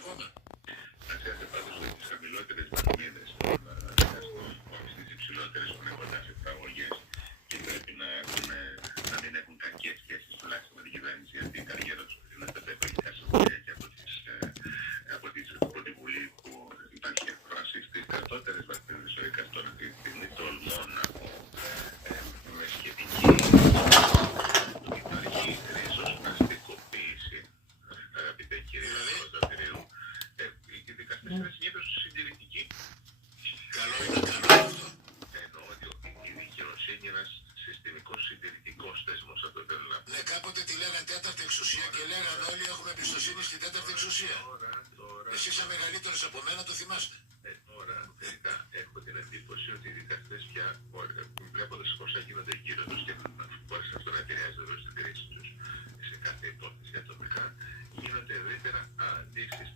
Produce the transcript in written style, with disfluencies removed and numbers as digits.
ακόμα. Να ξέρετε πάντως ότι τις χαμηλότερες βαθμίδες των δικαστών, όχι στις υψηλότερες που είναι κοντά σε εξαγωγές και πρέπει να μην έχουν κακές σχέσεις τουλάχιστον με την κυβέρνηση, γιατί η καριέρα τους είναι τα υπουργικά συμβούλια και από τη Βουλή που υπάρχει εκφράση στις κατώτερες βαθμίδες των δικαστών αυτή τη στιγμή. Τολμώ να πω με σχετική υπάρχει ριζοσπαστικοποίηση, αγαπητέ κύριε Κωνσταντινίου. Οι δικαστές είναι συνήθως συντηρητικοί. Καλό είναι, καλό αυτό. Εννοώ ότι η δικαιοσύνη είναι ένας συστημικός συντηρητικός θεσμός, αυτό θέλω να πω. Ναι, κάποτε τη λέγανε τέταρτη εξουσία και λέγανε όλοι έχουμε εμπιστοσύνη στην τέταρτη εξουσία. Τώρα, Εσύ είσαι μεγαλύτερος από μένα, το θυμάστε. τώρα, τελικά έχω την εντύπωση ότι οι δικαστές πια, βλέποντας πόσα γίνονται γύρω τους και χωρίς αυτό να επηρεάζει εδώ στην κρίση τους σε κάθε υπόθεση ατομικά, γίνονται ευρύτερα αντισυστημικά.